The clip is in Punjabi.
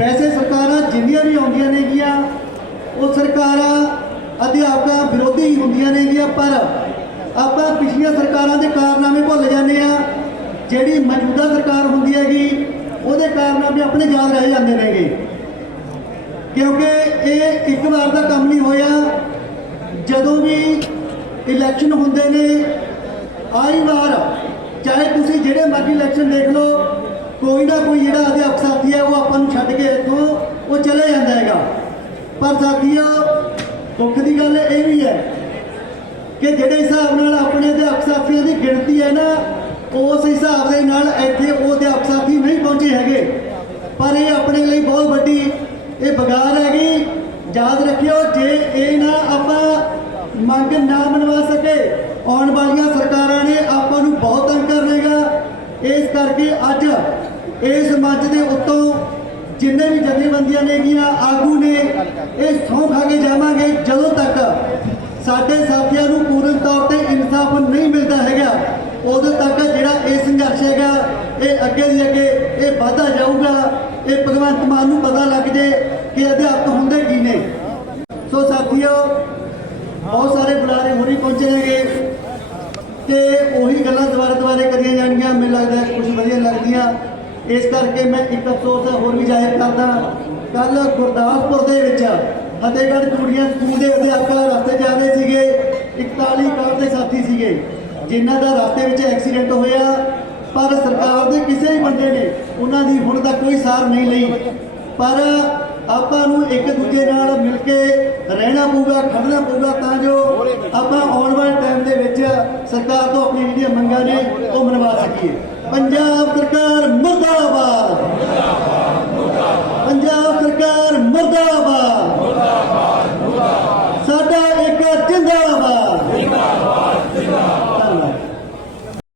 ਵੈਸੇ ਸਰਕਾਰਾਂ ਜਿੰਨੀਆਂ ਵੀ ਆਉਂਦੀਆਂ ਨੇਗੀਆਂ, ਉਹ ਸਰਕਾਰਾਂ ਅਧਿਆਪਕਾਂ ਵਿਰੋਧੀ ਹੀ ਹੁੰਦੀਆਂ ਨੇਗੀਆਂ, ਪਰ ਆਪਾਂ ਪਿਛਲੀਆਂ ਸਰਕਾਰਾਂ ਦੇ ਕਾਰਨਾਮੇ ਭੁੱਲ ਜਾਂਦੇ ਆ ਜਿਹੜੀ ਮੌਜੂਦਾ ਸਰਕਾਰ ਹੁੰਦੀ ਹੈਗੀ, ਉਹਦੇ ਕਾਰਨਾਮੇ ਆਪਣੇ ਯਾਦ ਰਹਿ ਜਾਂਦੇ ਨੇਗੇ। ਕਿਉਂਕਿ ਇਹ ਇੱਕ ਵਾਰ ਦਾ ਕੰਮ ਨਹੀਂ ਹੋਇਆ। ਜਦੋਂ ਵੀ ਇਲੈਕਸ਼ਨ ਹੁੰਦੇ ਨੇ, ਆਈ ਵਾਰ ਚਾਹੇ ਤੁਸੀਂ ਜਿਹੜੇ ਮਰਜ਼ੀ ਇਲੈਕਸ਼ਨ ਦੇਖ ਲਓ ਕੋਈ ਨਾ ਕੋਈ ਜਿਹੜਾ ਅਧਿਆਪਕ ਸਾਥੀ ਹੈ, ਉਹ ਆਪਾਂ ਨੂੰ ਛੱਡ ਕੇ ਇੱਥੋਂ ਉਹ ਚਲੇ ਜਾਂਦਾ ਹੈਗਾ। ਪਰ ਸਾਥੀਓ, ਦੁੱਖ ਦੀ ਗੱਲ ਇਹ ਵੀ ਹੈ ਕਿ ਜਿਹੜੇ ਹਿਸਾਬ ਨਾਲ ਆਪਣੇ ਅਧਿਆਪਕ ਸਾਥੀਆਂ ਦੀ ਗਿਣਤੀ ਹੈ ਨਾ, ਉਸ ਹਿਸਾਬ ਦੇ ਨਾਲ ਇੱਥੇ ਉਹ ਅਧਿਆਪਕ ਸਾਥੀ ਨਹੀਂ ਪਹੁੰਚੇ ਹੈਗੇ। ਪਰ ਇਹ ਆਪਣੇ ਲਈ ਬਹੁਤ ਵੱਡੀ ਇਹ ਬਗਾਰ ਹੈਗੀ। ਯਾਦ ਰੱਖਿਓ, ਜੇ ਇਹ ਨਾ ਆਪਾਂ ਮੰਗ ਨਾ ਮਨਵਾ ਸਕੇ, ਆਉਣ ਵਾਲੀਆਂ ਸਰਕਾਰਾਂ ਨੇ ਆਪਾਂ ਨੂੰ ਬਹੁਤ ਤੰਗ ਕਰਨੇਗਾ ਇਸ ਕਰਕੇ ਅੱਜ ਇਸ ਮੰਚ ਦੇ ਉੱਤੋਂ ਜਿੰਨੇ ਵੀ ਜਥੇਬੰਦੀਆਂ ਨੇਗੀਆਂ ਆਗੂ ਨੇ, ਇਹ ਸਹੁੰ ਖਾ ਕੇ ਜਾਵਾਂਗੇ, ਜਦੋਂ ਤੱਕ ਸਾਡੇ ਸਾਥੀਆਂ ਨੂੰ ਪੂਰਨ ਤੌਰ ਤੇ ਇਨਸਾਫ ਨਹੀਂ ਮਿਲਦਾ ਹੈਗਾ, ਉਦੋਂ ਤੱਕ ਜਿਹੜਾ ਇਹ ਸੰਘਰਸ਼ ਹੈਗਾ, ਇਹ ਅੱਗੇ ਦੀ ਅੱਗੇ ਇਹ ਵਧਦਾ ਜਾਊਗਾ। ਇਹ ਭਗਵੰਤ ਮਾਨ ਨੂੰ ਪਤਾ ਲੱਗ ਜੇ ਕਿ ਅਧਿਆਪਕ ਹੁੰਦੇ ਕੀ ਨੇ। ਸੋ ਸਾਥੀਓ, ਬਹੁਤ ਸਾਰੇ ਬੁਲਾਰੇ ਹੋਰੀ ਪਹੁੰਚੇ ਨੇਗੇ। ਤੇ ਉਹੀ ਗੱਲਾਂ ਦੁਬਾਰਾ ਦੁਬਾਰੇ ਕਰੀਆਂ ਜਾਣਗੀਆਂ। ਮੈਨੂੰ ਲੱਗਦਾ ਕੁਝ ਵਧੀਆ ਲੱਗਦੀਆਂ। ਇਸ ਕਰਕੇ ਮੈਂ ਇੱਕ ਅਫਸੋਸ ਹੋਰ ਵੀ ਜ਼ਾਹਿਰ ਕਰਦਾ। ਕੱਲ ਗੁਰਦਾਸਪੁਰ ਦੇ ਵਿੱਚ ਫਤਿਹਗੜ੍ਹ ਚੂੜੀਆਂ ਸਕੂਲ ਦੇ ਅਧਿਆਪਕ ਰਸਤੇ ਜਾ ਰਹੇ ਸੀਗੇ। 41 ਕਾਰ ਦੇ ਸਾਥੀ ਸੀਗੇ, ਜਿਨ੍ਹਾਂ ਦਾ ਰਸਤੇ ਵਿੱਚ ਐਕਸੀਡੈਂਟ ਹੋਇਆ। ਪਰ ਸਰਕਾਰ ਦੇ ਕਿਸੇ ਵੀ ਬੰਦੇ ਨੇ ਉਹਨਾਂ ਦੀ ਹੁਣ ਤੱਕ ਕੋਈ ਸਾਰ ਨਹੀਂ ਲਈ। ਪਰ ਆਪਾਂ ਨੂੰ ਇੱਕ ਦੂਜੇ ਨਾਲ ਮਿਲ ਕੇ ਰਹਿਣਾ ਪਊਗਾ, ਖੜਨਾ ਪਊਗਾ ਤਾਂ ਜੋ ਆਪਾਂ ਸਰਕਾਰ ਤੋਂ ਆਪਣੀ ਜਿਹੜੀਆਂ ਮੰਗਾਂ ਨੇ ਉਹ ਮਨਵਾ ਸਕੀਏ। ਪੰਜਾਬ ਸਰਕਾਰ